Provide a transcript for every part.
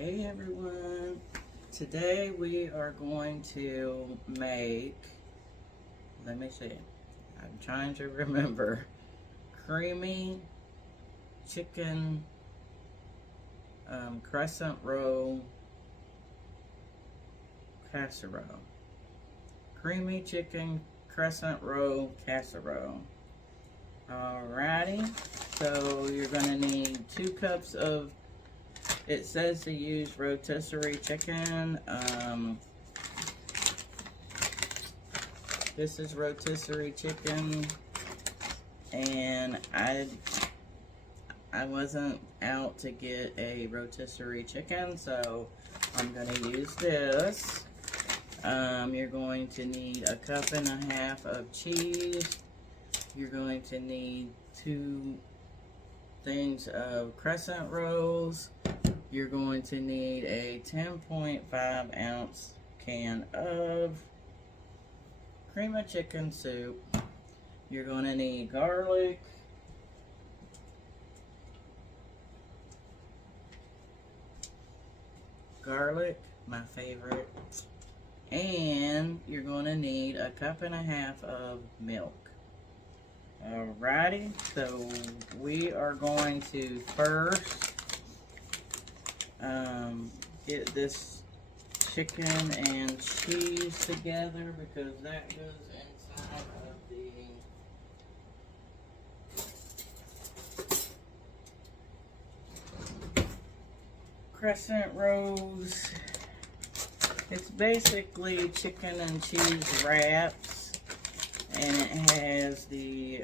Hey everyone, today we are going to make, let me see, I'm trying to remember, creamy chicken crescent roll casserole. Creamy chicken crescent roll casserole. Alrighty, so you're going to need 2 cups of, it says to use rotisserie chicken. This is rotisserie chicken, and I wasn't out to get a rotisserie chicken, so I'm going to use this. You're going to need 1.5 cups of cheese. You're going to need 2 things of crescent rolls. You're going to need a 10.5 ounce can of cream of chicken soup. You're going to need garlic. Garlic, my favorite. And you're going to need 1.5 cups of milk. Alrighty, so we are going to first get this chicken and cheese together, because that goes inside of the crescent rolls. It's basically chicken and cheese wraps, and it has the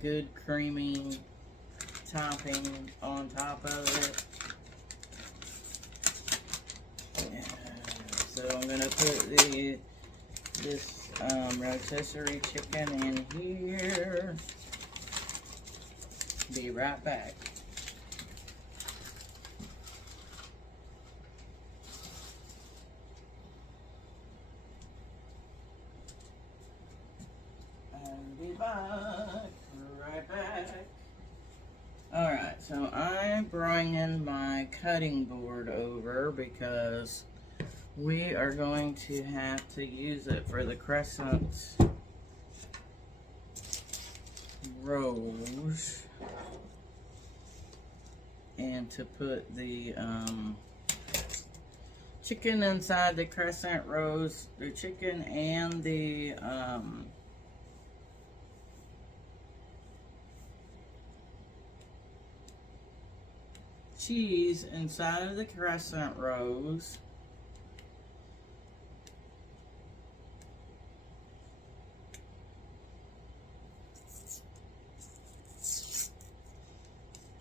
good creamy topping on top of it. So I'm gonna put this rotisserie chicken in here. Be right back. Right back. Alright, so I'm bringing my cutting board over because we are going to have to use it for the crescent rolls, and to put the chicken inside the crescent rolls, the chicken and the cheese inside of the crescent rolls.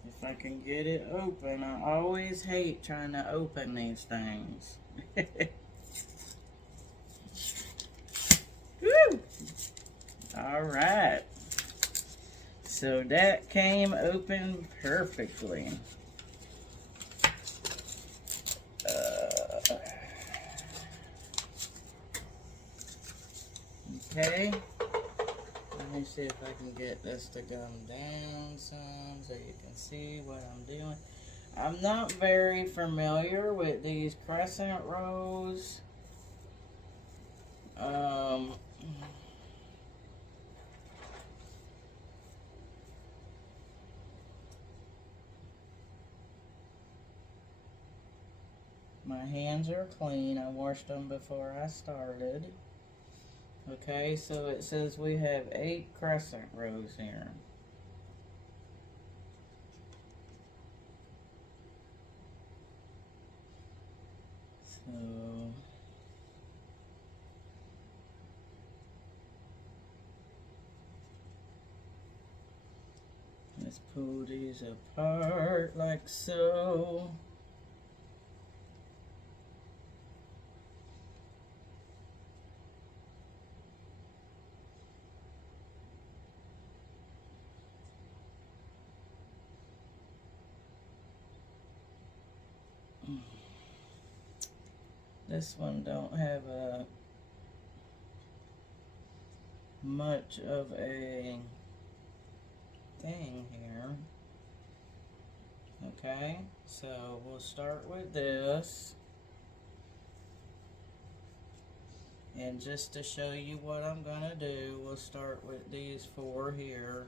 If I can get it open. I always hate trying to open these things. Woo! Alright. So that came open perfectly. Okay, let me see if I can get this to come down some so you can see what I'm doing. I'm not very familiar with these crescent rolls. My hands are clean. I washed them before I started. Okay, so it says we have 8 crescent rows here. So let's pull these apart like so. This one don't have a much of a thing here. Okay, so we'll start with this. And just to show you what I'm gonna do, we'll start with these 4 here,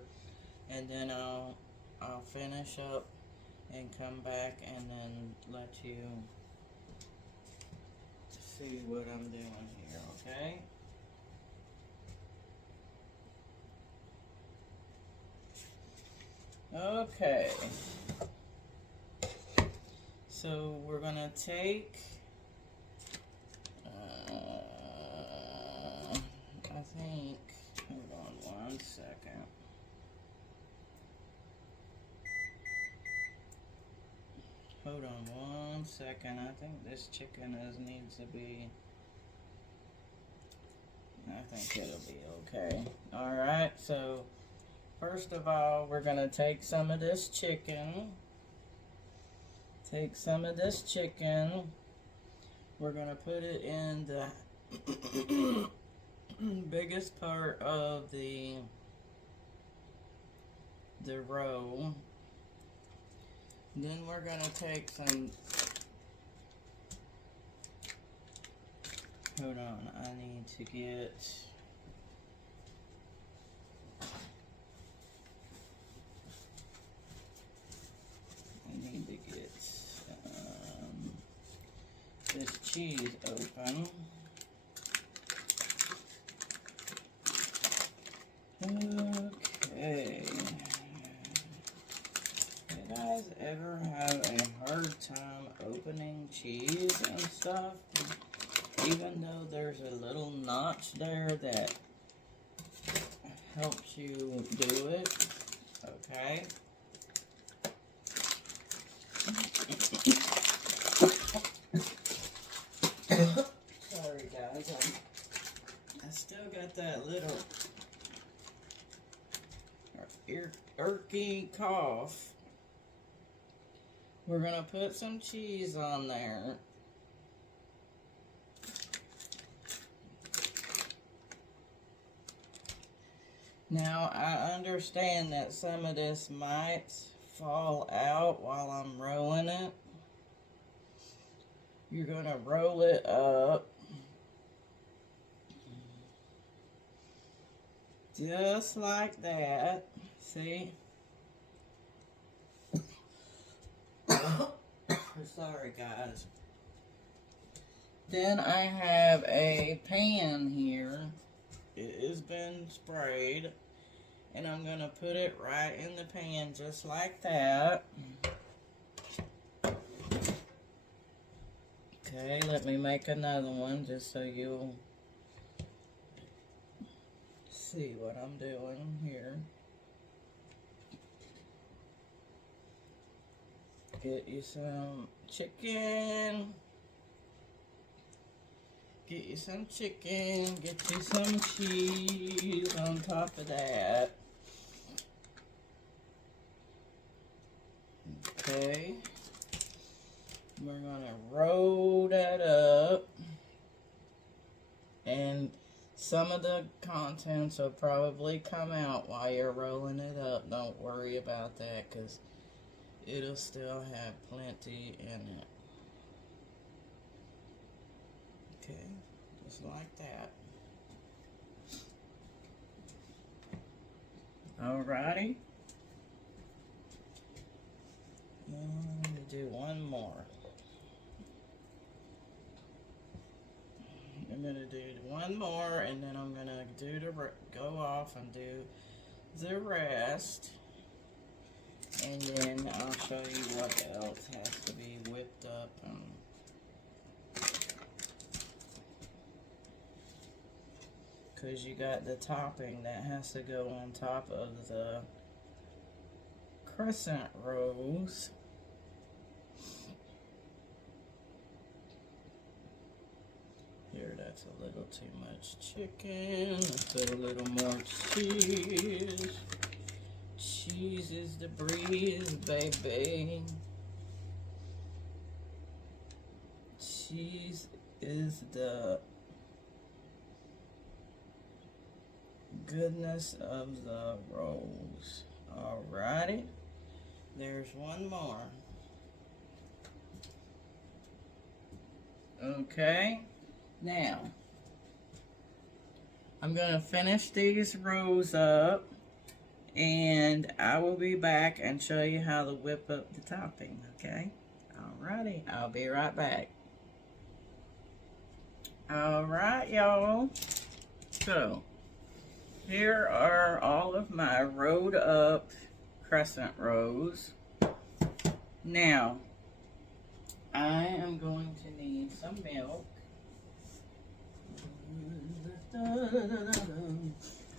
and then I'll finish up and come back and then let you see what I'm doing here, okay? Okay. So we're gonna take I think, hold on one second. Hold on one second. I think this chicken needs to be, I think it'll be okay. Alright, so first of all, we're going to take some of this chicken. We're going to put it in the biggest part of the roll. Then we're going to take some, hold on, I need to get, this cheese open. Okay. You guys ever have a hard time opening cheese and stuff? Even though there's a little notch there that helps you do it. Okay. Sorry guys, I still got that little irky cough. We're gonna put some cheese on there. Now I understand that some of this might fall out while I'm rolling it. You're gonna roll it up just like that. See? Sorry guys. Then I have a pan here. It has been sprayed. And I'm gonna put it right in the pan just like that. Okay, let me make another one just so you'll see what I'm doing here. Get you some chicken. Get you some chicken. Get you some cheese on top of that. Okay. We're gonna roll that up. And some of the contents will probably come out while you're rolling it up. Don't worry about that, because it'll still have plenty in it. Okay, just like that. Alrighty. Let me do one more. I'm gonna do one more, and then I'm gonna go off and do the rest. And then I'll show you what else has to be whipped up. Because you got the topping that has to go on top of the crescent rolls. Here, that's a little too much chicken. Let's put a little more cheese. Cheese is the breeze, baby. Cheese is the goodness of the rolls. Alrighty. There's one more. Okay. Now, I'm going to finish these rows up, and I will be back and show you how to whip up the topping, okay? Alrighty, I'll be right back. Alright, y'all. So, here are all of my rolled up crescent rolls. Now, I am going to need some milk.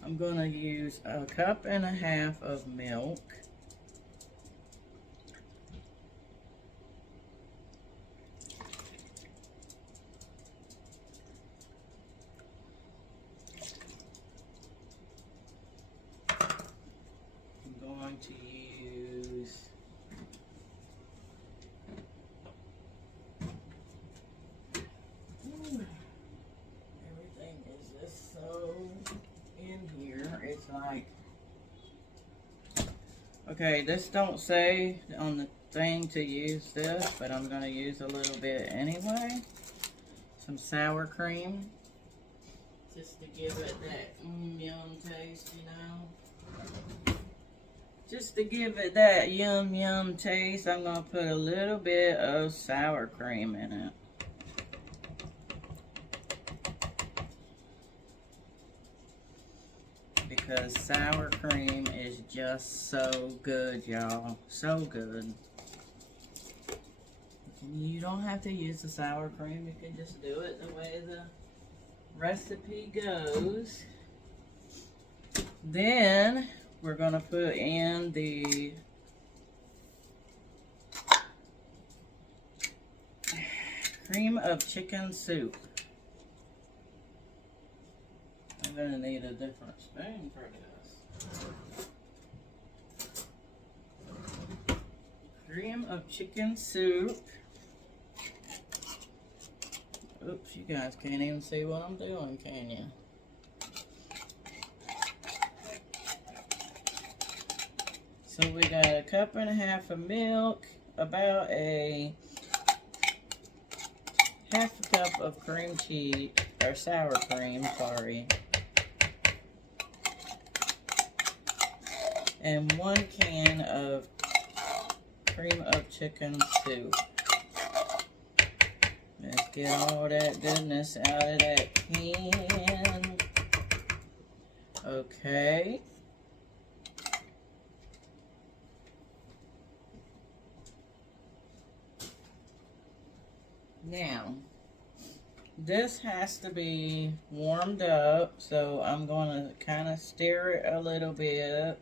I'm going to use 1.5 cups of milk. I'm going to use everything is just so in here. It's like, okay, this don't say on the thing to use this, but I'm going to use a little bit anyway. Some sour cream, just to give it that yum taste, you know. Just to give it that yum taste, I'm going to put a little bit of sour cream in it. Because sour cream is just so good, y'all. So good. You don't have to use the sour cream. You can just do it the way the recipe goes. Then we're going to put in the cream of chicken soup. I'm going to need a different spoon for this. Cream of chicken soup. Oops, you guys can't even see what I'm doing, can you? So we got 1.5 cups of milk, about a 1/2 cup of cream cheese, or sour cream, sorry. And 1 can of cream of chicken soup. Let's get all that goodness out of that can. Okay. Now, this has to be warmed up, so I'm going to kind of stir it a little bit.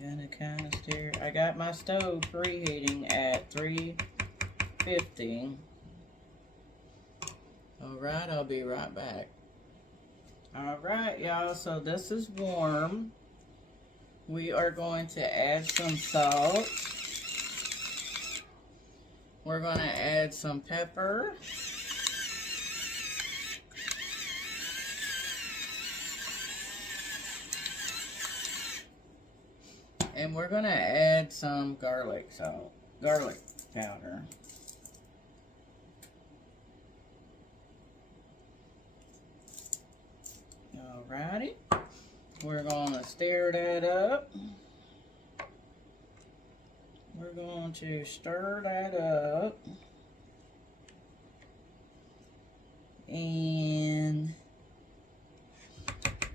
Gonna kind of stir. I got my stove preheating at 350. Alright, I'll be right back. Alright, y'all, so this is warm. We are going to add some salt. We're going to add some pepper. And we're going to add some garlic powder. Alrighty. We're going to stir that up. We're going to stir that up. And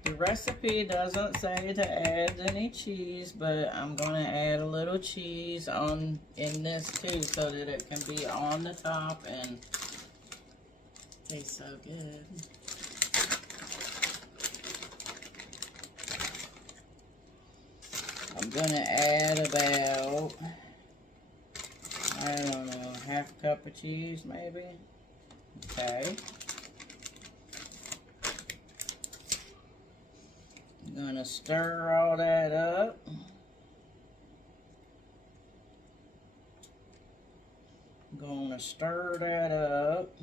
the recipe doesn't say to add any cheese, but I'm going to add a little cheese in this too, so that it can be on the top and tastes so good. I'm going to add about, I don't know, 1/2 cup of cheese maybe. Okay. I'm going to stir all that up. I'm going to stir that up.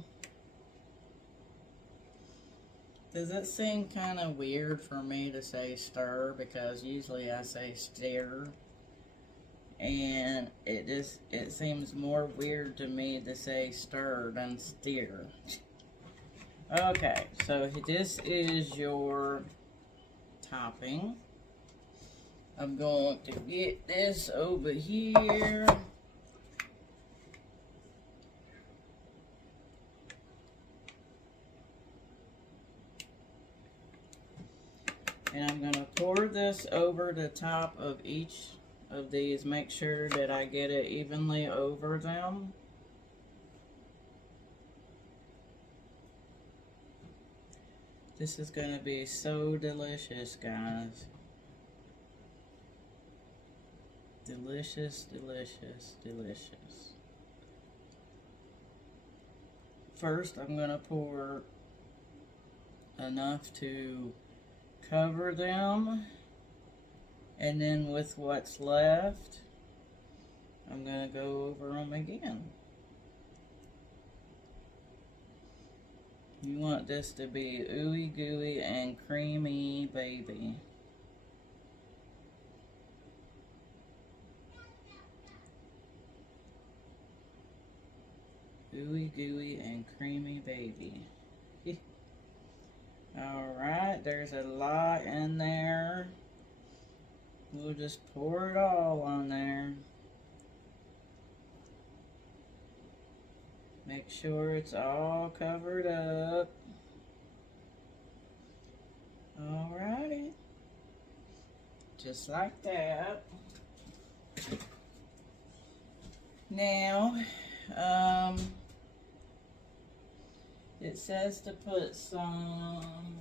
Does it seem kind of weird for me to say stir, because usually I say stir, and it seems more weird to me to say stir than steer. Okay, so this is your topping. I'm going to get this over here. And I'm going to pour this over the top of each of these. Make sure that I get it evenly over them. This is going to be so delicious, guys. Delicious, delicious, delicious. First, I'm going to pour enough to cover them, and then with what's left, I'm going to go over them again. You want this to be ooey gooey and creamy, baby. Ooey gooey and creamy, baby. Alright, there's a lot in there. We'll just pour it all on there. Make sure it's all covered up. Alrighty. Just like that. Now, it says to put some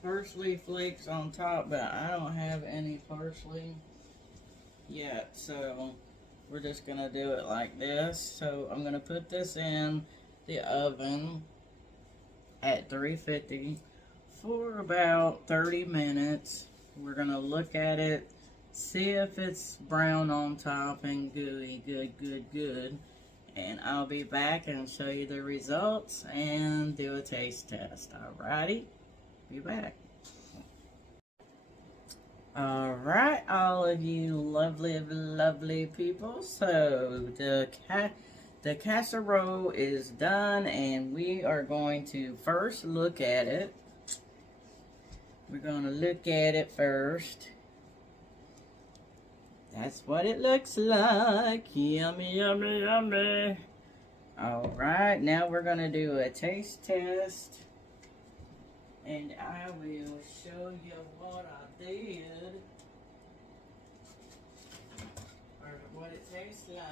parsley flakes on top, but I don't have any parsley yet, so we're just gonna do it like this. So I'm gonna put this in the oven at 350 for about 30 minutes. We're gonna look at it, see if it's brown on top and gooey, good. And I'll be back and show you the results and do a taste test. Alrighty, be back. Alright, all of you lovely people. So the casserole is done, and we are going to first look at it. We're going to look at it first. That's what it looks like. Yummy. Alright, now we're going to do a taste test. And I will show you what I did. Or what it tastes like.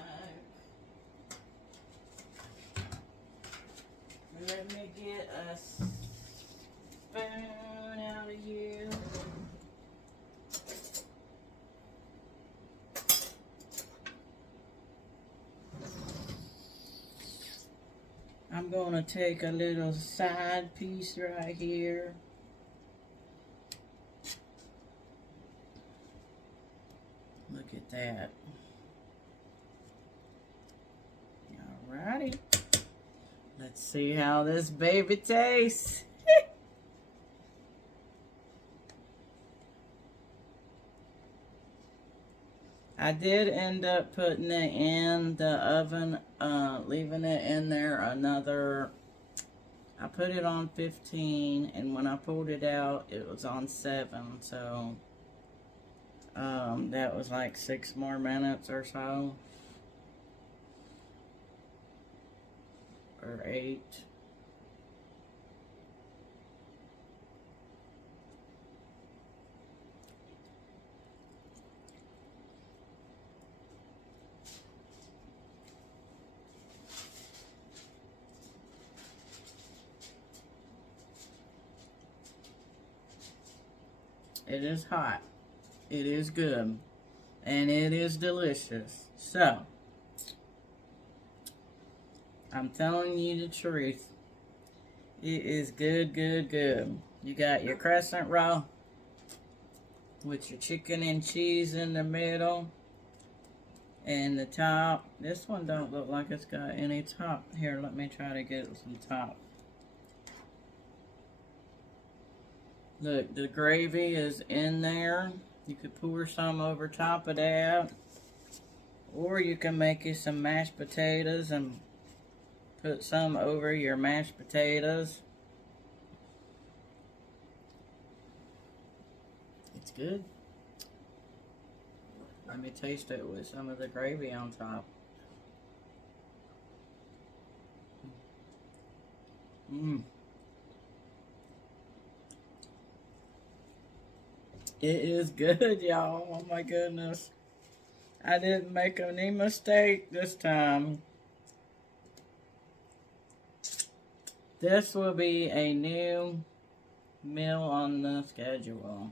Let me get a spoon out of here. I'm going to take a little side piece right here. Look at that. Alrighty. Let's see how this baby tastes. I did end up putting it in the oven, leaving it in there another, I put it on 15, and when I pulled it out, it was on 7, so that was like 6 more minutes or so, or 8. It is hot, it is good, and it is delicious. So, I'm telling you the truth. It is good. You got your crescent roll. with your chicken and cheese in the middle. And the top, this one don't look like it's got any top. Here, let me try to get some top. Look, the gravy is in there. You could pour some over top of that. Or you can make you some mashed potatoes and put some over your mashed potatoes. It's good. Let me taste it with some of the gravy on top. Mmm. It is good, y'all. Oh my goodness. I didn't make any mistake this time. This will be a new meal on the schedule.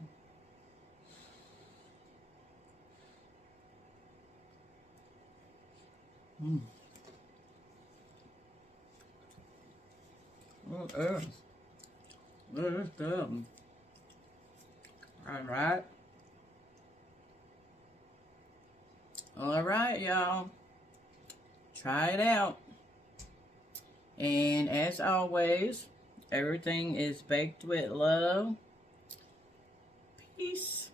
Mm. It is. It is good. Alright. Alright, y'all. Try it out. And as always, everything is baked with love. Peace.